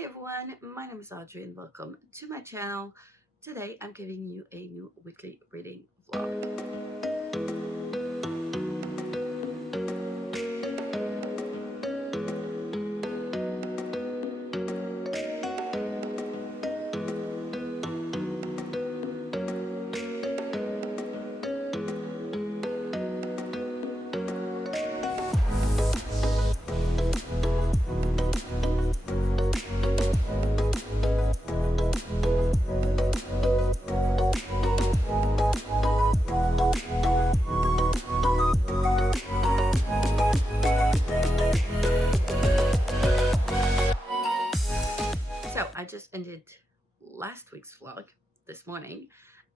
Hi everyone, my name is Audrey and welcome to my channel. Today I'm giving you a new weekly reading vlog. So I just ended last week's vlog this morning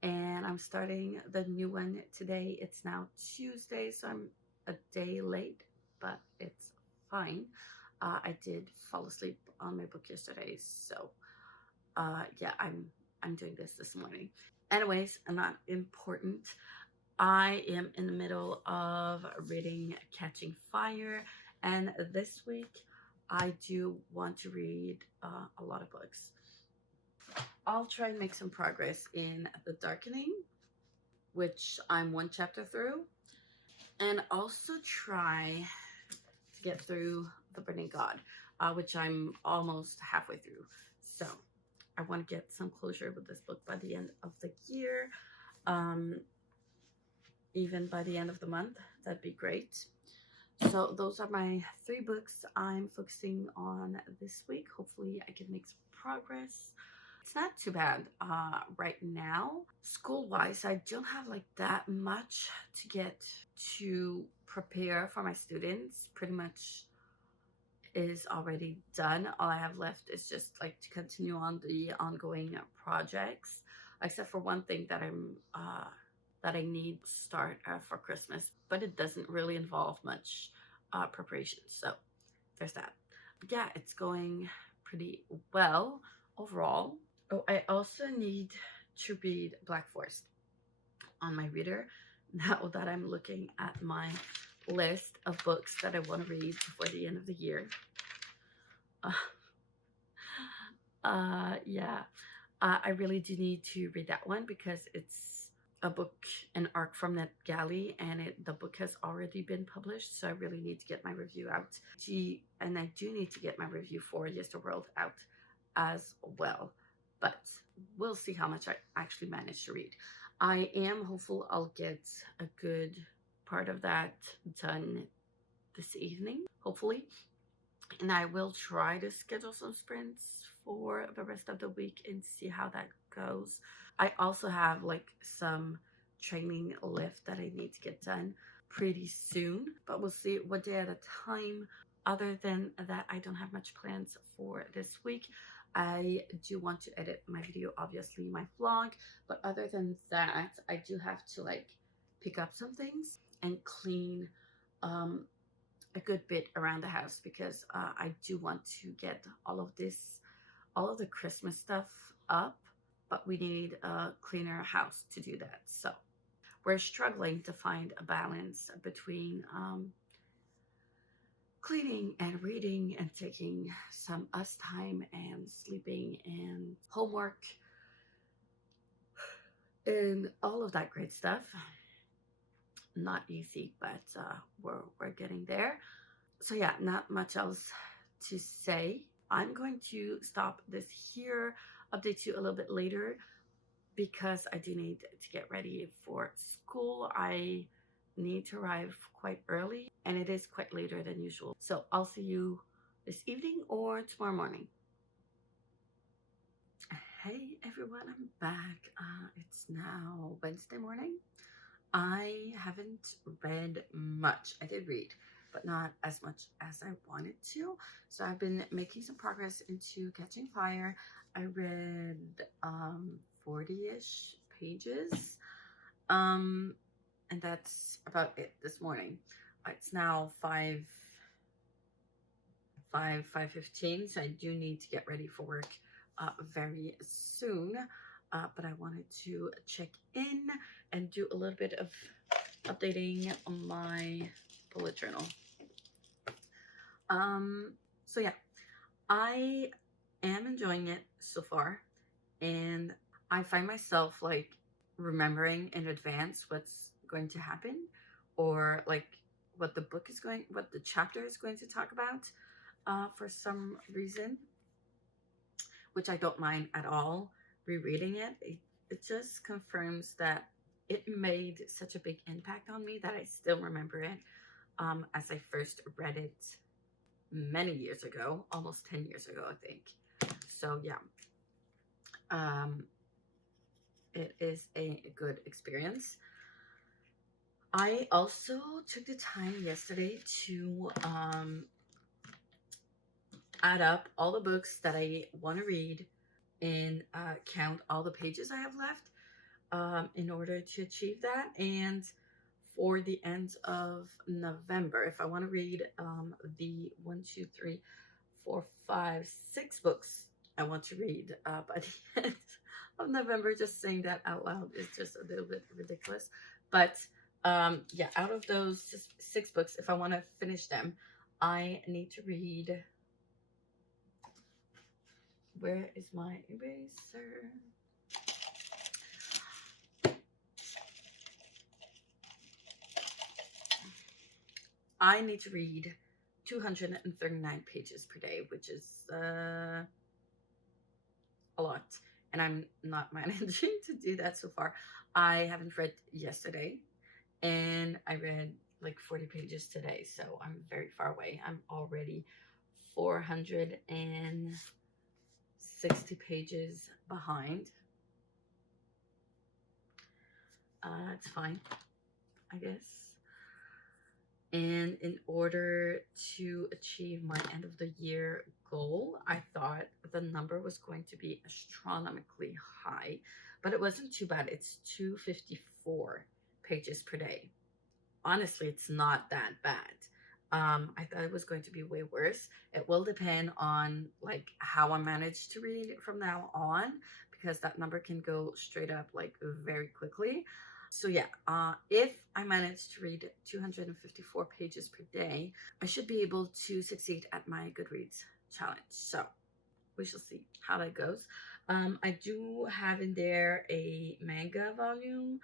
and I'm starting the new one today. It's now Tuesday, so I'm a day late, but it's fine. I did fall asleep on my book yesterday, so yeah, I'm doing this morning. Anyways, not important. I am in the middle of reading Catching Fire, and this week I do want to read a lot of books. I'll try and make some progress in The Darkening, which I'm one chapter through, and also try to get through The Burning God, which I'm almost halfway through. So I want to get some closure with this book by the end of the year. Even by the end of the month, that'd be great. So those are my 3 books I'm focusing on this week. Hopefully I can make some progress. It's not too bad right now. School-wise, I don't have like that much to get to prepare for my students. Pretty much is already done. All I have left is just like to continue on the ongoing projects, except for one thing that I need to start for Christmas, but it doesn't really involve much preparation. So there's that. Yeah, it's going pretty well overall. Oh, I also need to read Black Forest on my reader now that I'm looking at my list of books that I want to read before the end of the year. Yeah, I really do need to read that one because it's a book, an arc from that galley, and the book has already been published, so I really need to get my review out. And I do need to get my review for Yesterworld out as well, but we'll see how much I actually manage to read. I am hopeful I'll get a good part of that done this evening, hopefully, and I will try to schedule some sprints for the rest of the week and see how that goes. I also have like some training left that I need to get done pretty soon, but we'll see one day at a time. Other than that, I don't have much plans for this week. I do want to edit my video, obviously my vlog, but other than that, I do have to like pick up some things and clean a good bit around the house because I do want to get all of the Christmas stuff up, but we need a cleaner house to do that. So we're struggling to find a balance between cleaning and reading and taking some us time and sleeping and homework and all of that great stuff. Not easy, but we're getting there. So yeah, not much else to say. I'm going to stop this here, update you a little bit later because I do need to get ready for school. I need to arrive quite early and it is quite later than usual. So I'll see you this evening or tomorrow morning. Hey everyone, I'm back. It's now Wednesday morning. I haven't read much. I did read, but not as much as I wanted to. So I've been making some progress into Catching Fire. I read 40-ish pages. And that's about it this morning. It's now 5:15, so I do need to get ready for work very soon. But I wanted to check in and do a little bit of updating my bullet journal. So yeah, I am enjoying it so far, and I find myself like remembering in advance what's going to happen, or like what the chapter is going to talk about, for some reason, which I don't mind at all rereading it. It just confirms that it made such a big impact on me that I still remember it, as I first read it many years ago, almost 10 years ago, I think. So, yeah, um, it is a good experience. I also took the time yesterday to add up all the books that I want to read and count all the pages I have left, in order to achieve that. And for the end of November, if I want to read the 6 books I want to read by the end of November, just saying that out loud is just a little bit ridiculous. But yeah, out of those 6 books, if I want to finish them, I need to read. Where is my eraser? I need to read 239 pages per day, which is a lot. And I'm not managing to do that so far. I haven't read yesterday, and I read like 40 pages today. So I'm very far away. I'm already 460 pages behind. It's fine, I guess. And in order to achieve my end of the year goal, I thought the number was going to be astronomically high, but it wasn't too bad. It's 254 pages per day. Honestly, it's not that bad. I thought it was going to be way worse. It will depend on like how I manage to read from now on, because that number can go straight up like very quickly. So yeah, if I manage to read 254 pages per day, I should be able to succeed at my Goodreads challenge. So we shall see how that goes. I do have in there a manga volume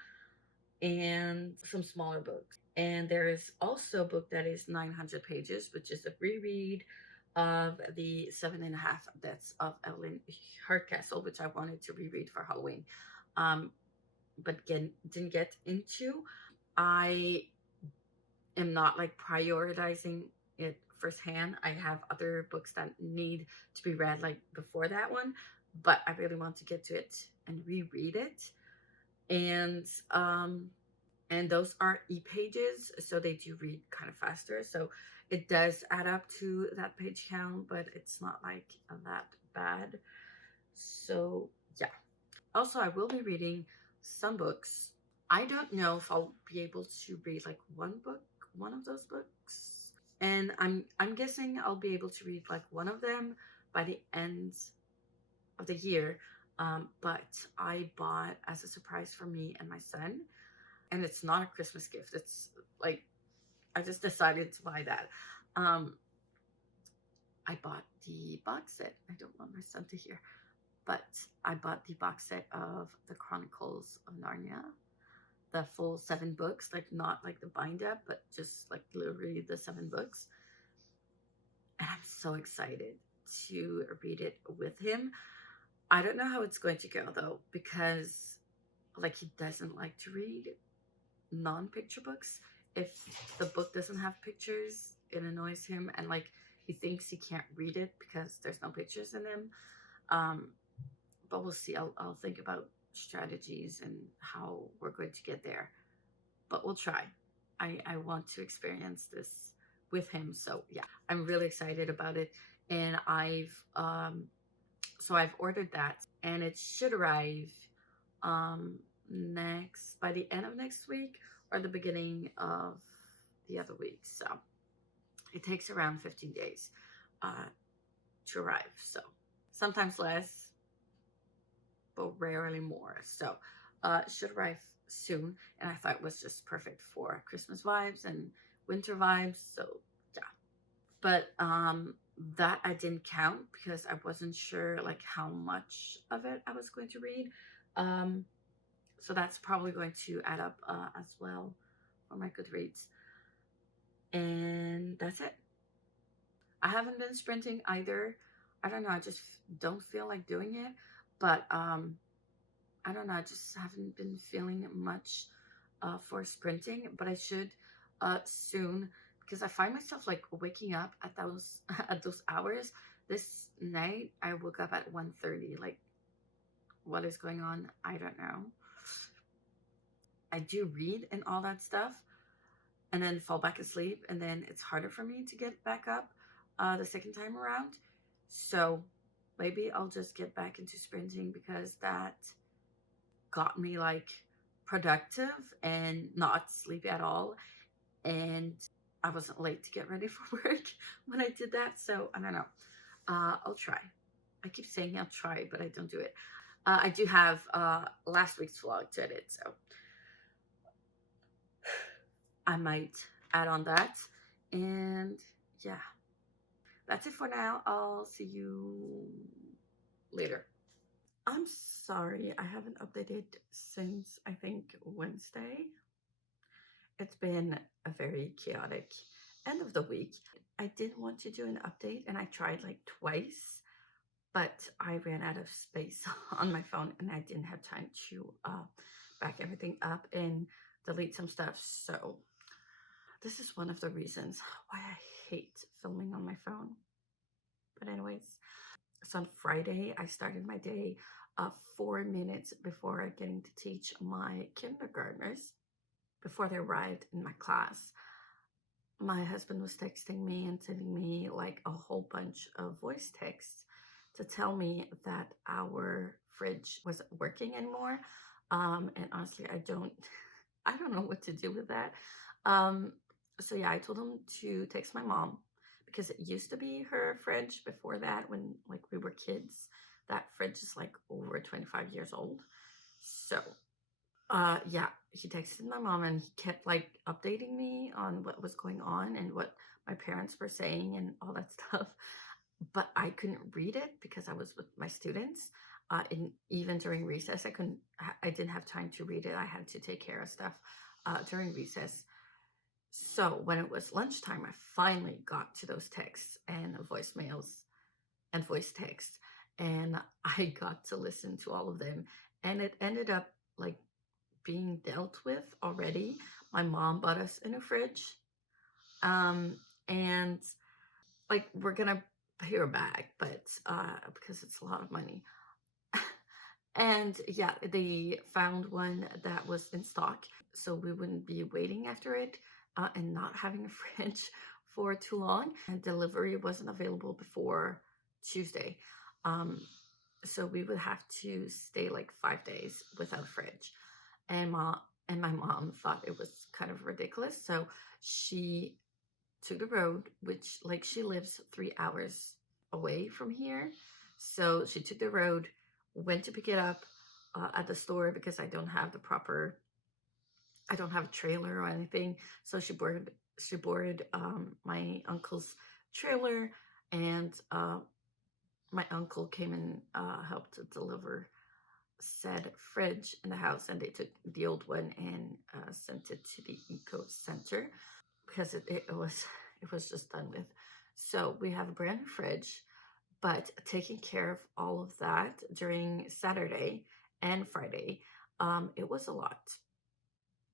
and some smaller books. And there is also a book that is 900 pages, which is a reread of the 7.5 Deaths of Evelyn Hardcastle, which I wanted to reread for Halloween. But again, didn't get into. I am not like prioritizing it firsthand. I have other books that need to be read like before that one, but I really want to get to it and reread it. And those are e-pages, so they do read kind of faster. So it does add up to that page count, but it's not like that bad. So yeah. Also, I will be reading some books. I don't know if I'll be able to read like one of those books. And I'm guessing I'll be able to read like one of them by the end of the year. But I bought as a surprise for me and my son, and it's not a Christmas gift. It's like I just decided to buy that. I bought the box set. I don't want my son to hear. But I bought the box set of the Chronicles of Narnia, the full 7 books, like not like the bind up, but just like literally the 7 books. And I'm so excited to read it with him. I don't know how it's going to go though, because like he doesn't like to read non-picture books. If the book doesn't have pictures, it annoys him, and like he thinks he can't read it because there's no pictures in them. But we'll see. I'll think about strategies and how we're going to get there. But we'll try. I want to experience this with him. So yeah, I'm really excited about it. And I've ordered that, and it should arrive by the end of next week or the beginning of the other week. So it takes around 15 days to arrive. So sometimes less, but rarely more. So it should arrive soon, and I thought it was just perfect for Christmas vibes and winter vibes. So yeah. But that I didn't count because I wasn't sure like how much of it I was going to read. Um, so that's probably going to add up as well for my Goodreads. And that's it. I haven't been sprinting either. I don't know. I just don't feel like doing it. But I don't know. I just haven't been feeling much for sprinting. But I should soon because I find myself like waking up at those at those hours. This night I woke up at 1:30. Like, what is going on? I don't know. I do read and all that stuff, and then fall back asleep, and then it's harder for me to get back up the second time around. So maybe I'll just get back into sprinting because that got me like productive and not sleepy at all. And I wasn't late to get ready for work when I did that. So I don't know. I'll try. I keep saying I'll try, but I don't do it. I do have last week's vlog to edit, so I might add on that. And yeah, that's it for now. I'll see you later. I'm sorry, I haven't updated since I think Wednesday. It's been a very chaotic end of the week. I did want to do an update and I tried like twice, but I ran out of space on my phone and I didn't have time to back everything up and delete some stuff. So this is one of the reasons why I hate filming on my phone. But anyways, so on Friday, I started my day 4 minutes before getting to teach my kindergartners before they arrived in my class. My husband was texting me and sending me like a whole bunch of voice texts to tell me that our fridge wasn't working anymore. And honestly, I don't know what to do with that. So yeah, I told him to text my mom because it used to be her fridge before that when like we were kids. That fridge is like over 25 years old. So yeah, he texted my mom and he kept like updating me on what was going on and what my parents were saying and all that stuff. But I couldn't read it because I was with my students. And even during recess, I didn't have time to read it. I had to take care of stuff during recess. So when it was lunchtime, I finally got to those texts and voicemails and voice texts, and I got to listen to all of them. And it ended up like being dealt with already. My mom bought us a new fridge, and like we're gonna pay her back, but because it's a lot of money. And yeah, they found one that was in stock, so we wouldn't be waiting after it and not having a fridge for too long. And delivery wasn't available before Tuesday. So we would have to stay like 5 days without a fridge. And my mom thought it was kind of ridiculous. So she took the road, which like she lives 3 hours away from here. So she took the road, went to pick it up at the store because I don't have a trailer or anything. So she boarded my uncle's trailer, and my uncle came and helped to deliver said fridge in the house, and they took the old one and sent it to the eco center because it was just done with. So we have a brand new fridge, but taking care of all of that during Saturday and Friday, it was a lot.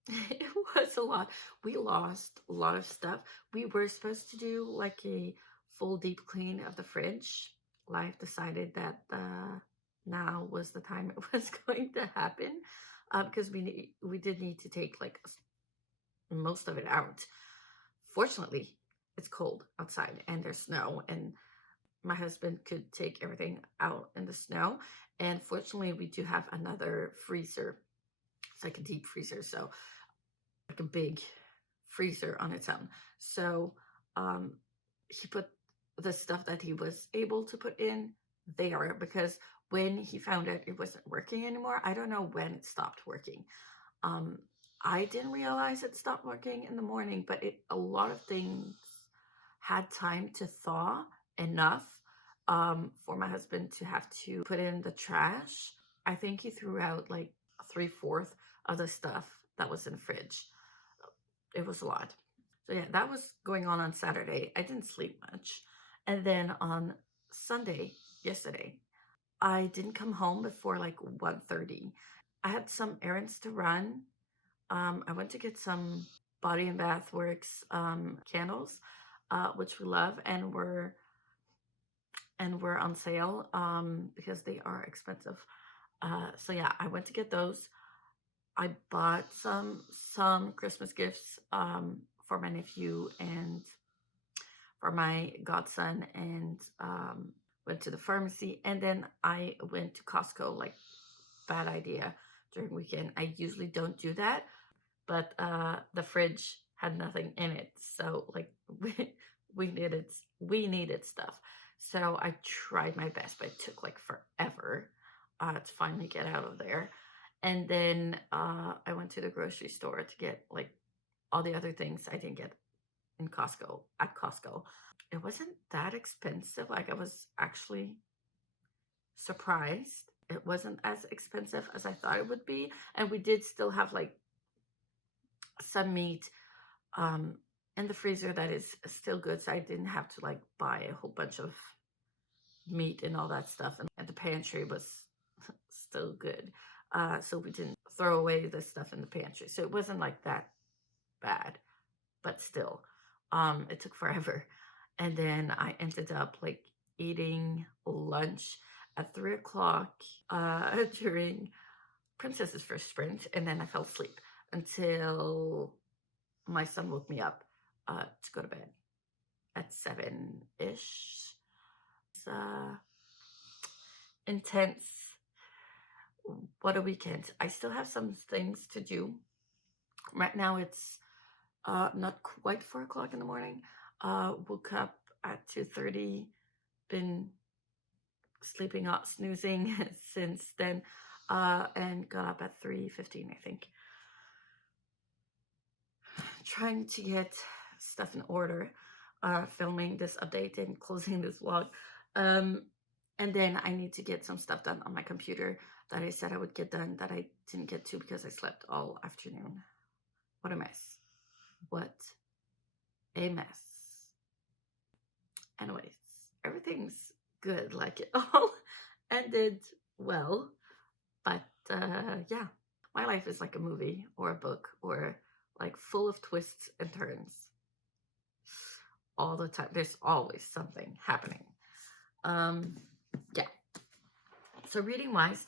It was a lot. We lost a lot of stuff. We were supposed to do like a full deep clean of the fridge. Life decided that now was the time it was going to happen because we did need to take like most of it out. Fortunately, it's cold outside and there's snow, and my husband could take everything out in the snow. And fortunately, we do have another freezer. It's like a deep freezer, so like a big freezer on its own. So he put the stuff that he was able to put in there because when he found out it wasn't working anymore, I don't know when it stopped working. I didn't realize it stopped working in the morning, but a lot of things had time to thaw enough for my husband to have to put in the trash. I think he threw out like 3/4 of the stuff that was in the fridge. It was a lot. So yeah, that was going on Saturday. I didn't sleep much. And then on Sunday, yesterday, I didn't come home before like 1:30. I had some errands to run. I went to get some Body and Bath Works candles, which we love, and were on sale because they are expensive. So yeah, I went to get those. I bought some Christmas gifts for my nephew and for my godson, and went to the pharmacy, and then I went to Costco. Like, bad idea during weekend. I usually don't do that, but the fridge had nothing in it, so like we needed stuff. So I tried my best, but it took like forever to finally get out of there. And then I went to the grocery store to get like all the other things I didn't get in Costco at Costco. It wasn't that expensive. Like, I was actually surprised. It wasn't as expensive as I thought it would be. And we did still have like some meat in the freezer that is still good. So I didn't have to like buy a whole bunch of meat and all that stuff. And the pantry was still good. So we didn't throw away the stuff in the pantry. So it wasn't like that bad, but still, it took forever. And then I ended up like eating lunch at 3 o'clock during Princess's first sprint, and then I fell asleep until my son woke me up to go to bed at 7-ish. It's intense. What a weekend. I still have some things to do. Right now it's not quite 4 o'clock in the morning. Woke up at 2:30, been sleeping out, snoozing since then, and got up at 3:15, I think. Trying to get stuff in order, filming this update and closing this vlog. And then I need to get some stuff done on my computer that I said I would get done that I didn't get to because I slept all afternoon. What a mess. What a mess. Anyways, everything's good. Like, it all ended well. But yeah, my life is like a movie or a book, or like full of twists and turns all the time. There's always something happening. Yeah. So reading wise,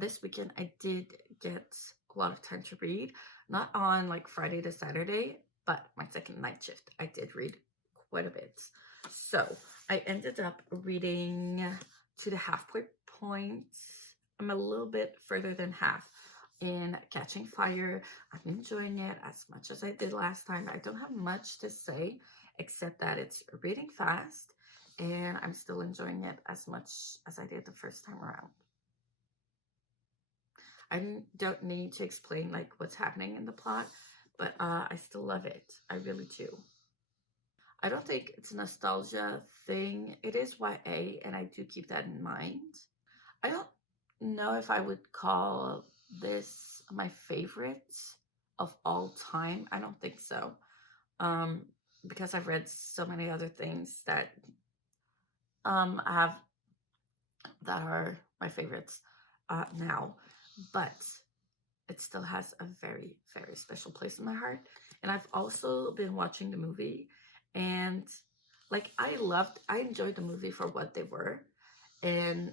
this weekend I did get a lot of time to read. Not on like Friday to Saturday, but my second night shift, I did read quite a bit. So I ended up reading to the halfway point. I'm a little bit further than half in Catching Fire. I'm enjoying it as much as I did last time. I don't have much to say except that it's reading fast, and I'm still enjoying it as much as I did the first time around. I don't need to explain like what's happening in the plot, but I still love it. I really do. I don't think it's a nostalgia thing. It is YA, and I do keep that in mind. I don't know if I would call this my favorite of all time. I don't think so. Because I've read so many other things that that are my favorites now, but it still has a very, very special place in my heart. And I've also been watching the movie, and like I enjoyed the movie for what they were, and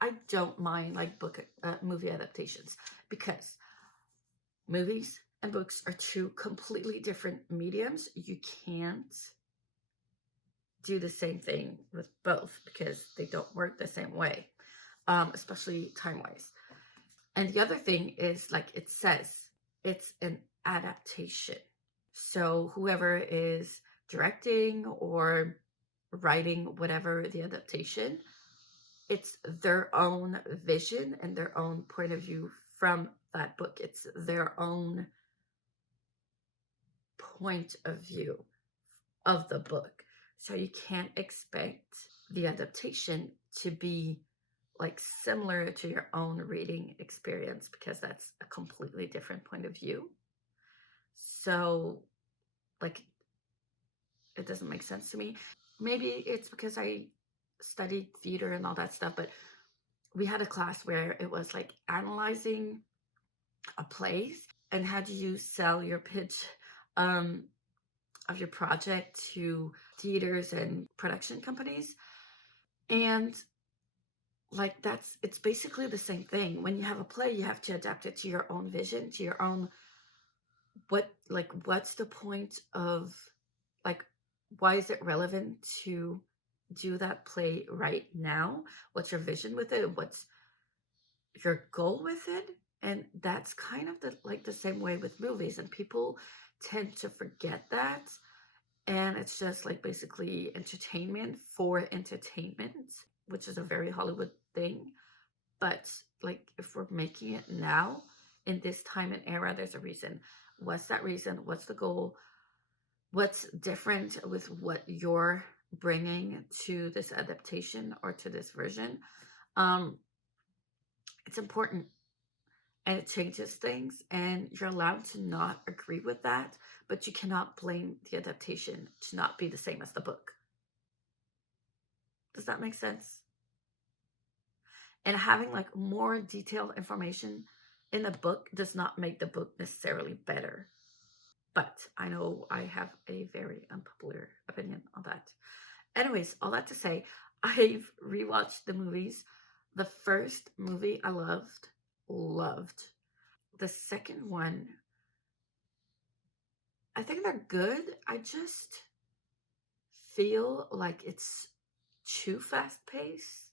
I don't mind like movie adaptations, because movies and books are two completely different mediums. You can't do the same thing with both because they don't work the same way, especially time-wise. And the other thing is, like it says, it's an adaptation. So whoever is directing or writing whatever the adaptation, it's their own vision and their own point of view from that book. It's their own point of view of the book. So you can't expect the adaptation to be like similar to your own reading experience, because that's a completely different point of view. So like it doesn't make sense to me. Maybe it's because I studied theater and all that stuff, but we had a class where it was like analyzing a place and how do you sell your pitch um, of your project to theaters and production companies. And like it's basically the same thing. When you have a play, you have to adapt it to your own vision, to your own what's the point of, like, why is it relevant to do that play right now? What's your vision with it? What's your goal with it? And that's kind of the same way with movies, and people tend to forget that. And it's just like basically entertainment for entertainment, which is a very Hollywood thing. But like if we're making it now in this time and era, there's a reason. What's that reason? What's the goal? What's different with what you're bringing to this adaptation or to this version? um it's important, and it changes things, and you're allowed to not agree with that, but you cannot blame the adaptation to not be the same as the book. Does that make sense? And having like more detailed information in a book does not make the book necessarily better. But I know I have a very unpopular opinion on that. Anyways, all that to say, I've rewatched the movies. The first movie I loved. The second one, I think they're good. I just feel like it's too fast paced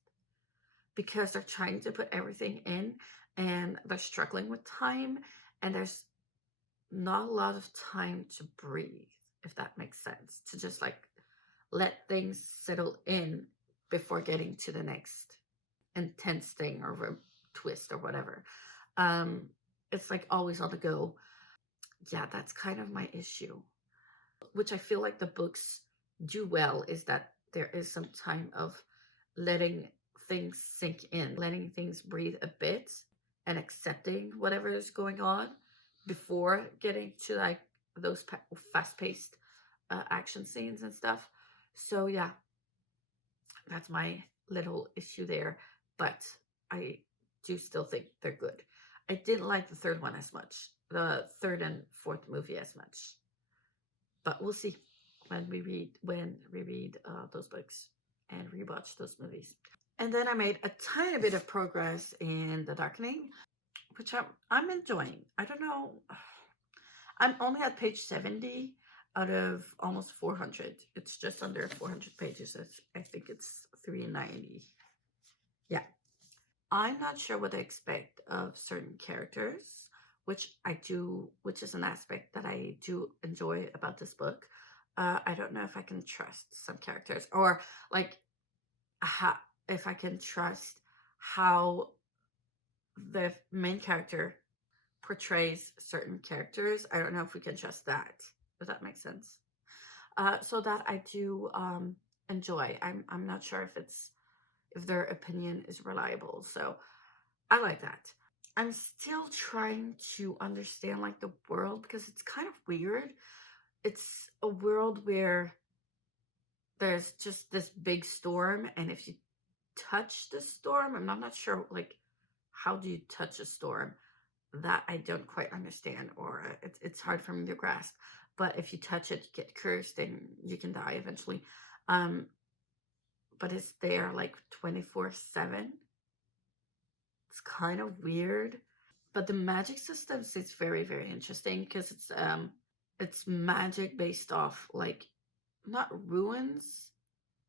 because they're trying to put everything in and they're struggling with time, and there's not a lot of time to breathe, if that makes sense, to just like let things settle in before getting to the next intense thing or twist or whatever. Um, it's like always on the go. Yeah, that's kind of my issue, which I feel like the books do well, is that there is some time of letting things sink in, letting things breathe a bit, and accepting whatever is going on before getting to like those fast-paced action scenes and stuff. So yeah, that's my little issue there, but I do still think they're good. I didn't like the third one as much, the third and fourth movie as much, but we'll see when we read those books and rewatch those movies. And then I made a tiny bit of progress in The Darkening, which I'm enjoying. I don't know. I'm only at page 70 out of almost 400. It's just under 400 pages. I think it's 390. Yeah. I'm not sure what I expect of certain characters, which is an aspect that I do enjoy about this book. I don't know if I can trust some characters, or like if I can trust how the main character portrays certain characters. I don't know if we can trust that. Does that make sense? So that I do enjoy. I'm not sure if their opinion is reliable. So I like that. I'm still trying to understand like the world, because it's kind of weird. It's a world where there's just this big storm, and if you touch the storm, I'm not sure like how do you touch a storm? That I don't quite understand, or it's hard for me to grasp. But if you touch it, you get cursed and you can die eventually. But it's there like 24/7. It's kind of weird. But the magic systems is very, very interesting, because it's magic based off like not ruins,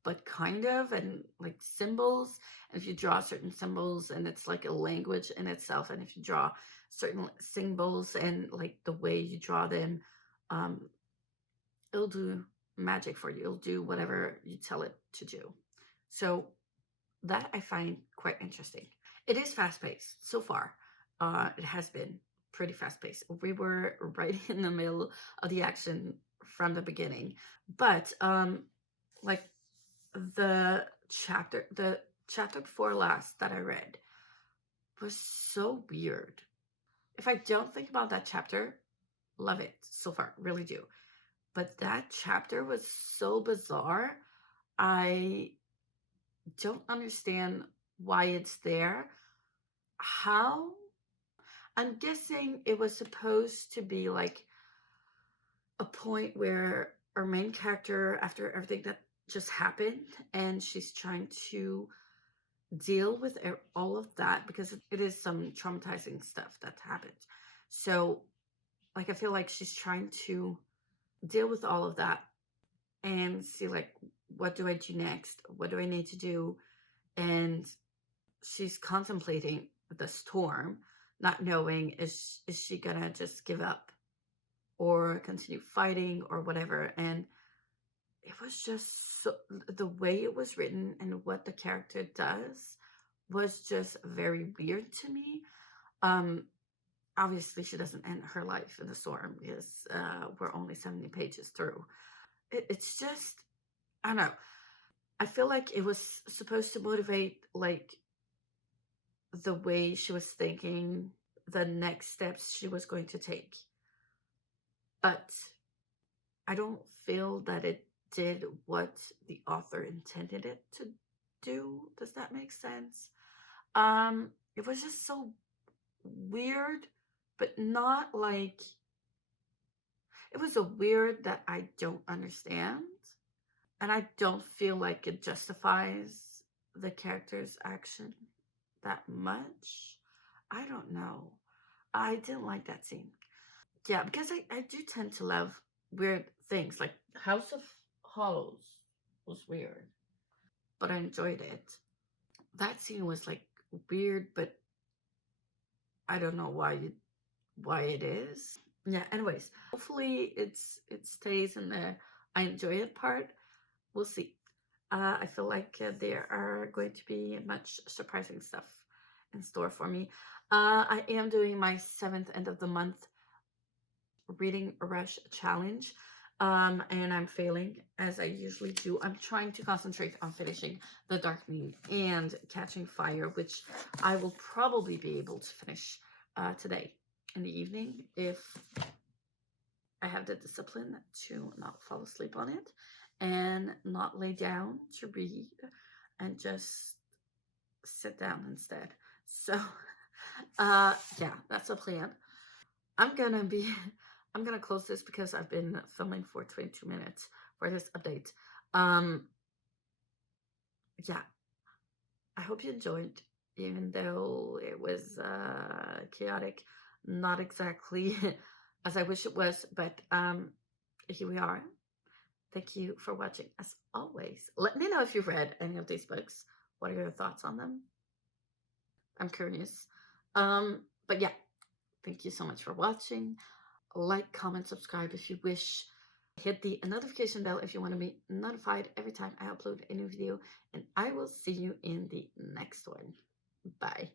but kind of, and like symbols. And if you draw certain symbols, and it's like a language in itself, and if you draw certain symbols and like the way you draw them, um, it'll do magic for you. It'll do whatever you tell it to do. So that I find quite interesting. It is fast paced so far. It has been pretty fast paced. We were right in the middle of the action from the beginning, but Like the chapter before last that I read was so weird. If I don't think about that chapter, love it so far, really do. But that chapter was so bizarre. I don't understand why it's there. How? I'm guessing it was supposed to be like a point where our main character, after everything that just happened, and she's trying to deal with all of that because it is some traumatizing stuff that happened. So, like, I feel like she's trying to deal with all of that and see, like, what do I do next? What do I need to do? And she's contemplating the storm, not knowing is she gonna just give up or continue fighting or whatever. And it was just so, the way it was written and what the character does was just very weird to me. Obviously she doesn't end her life in the storm because we're only 70 pages through. It's just, I don't know. I feel like it was supposed to motivate, like, the way she was thinking, the next steps she was going to take. But I don't feel that it did what the author intended it to do. Does that make sense? It was just so weird, but not like, it was a weird that I don't understand. And I don't feel like it justifies the character's action that much. I don't know. I didn't like that scene. Yeah, because I do tend to love weird things. Like House of Hollows was weird, but I enjoyed it. That scene was like weird, but I don't know why it is. Yeah, anyways, hopefully it stays in the I enjoy it part. We'll see. I feel like there are going to be much surprising stuff in store for me. I am doing my 7th end of the month reading rush challenge, and I'm failing as I usually do. I'm trying to concentrate on finishing The Darkening and Catching Fire, which I will probably be able to finish today in the evening if I have the discipline to not fall asleep on it and not lay down to read and just sit down instead. So yeah, that's a plan. I'm gonna close this because I've been filming for 22 minutes for this update. Yeah, I hope you enjoyed, even though it was chaotic, not exactly as I wish it was, but here we are. Thank you for watching. As always, let me know if you've read any of these books. What are your thoughts on them? I'm curious. But yeah, thank you so much for watching. Like, comment, subscribe if you wish. Hit the notification bell if you want to be notified every time I upload a new video. And I will see you in the next one. Bye.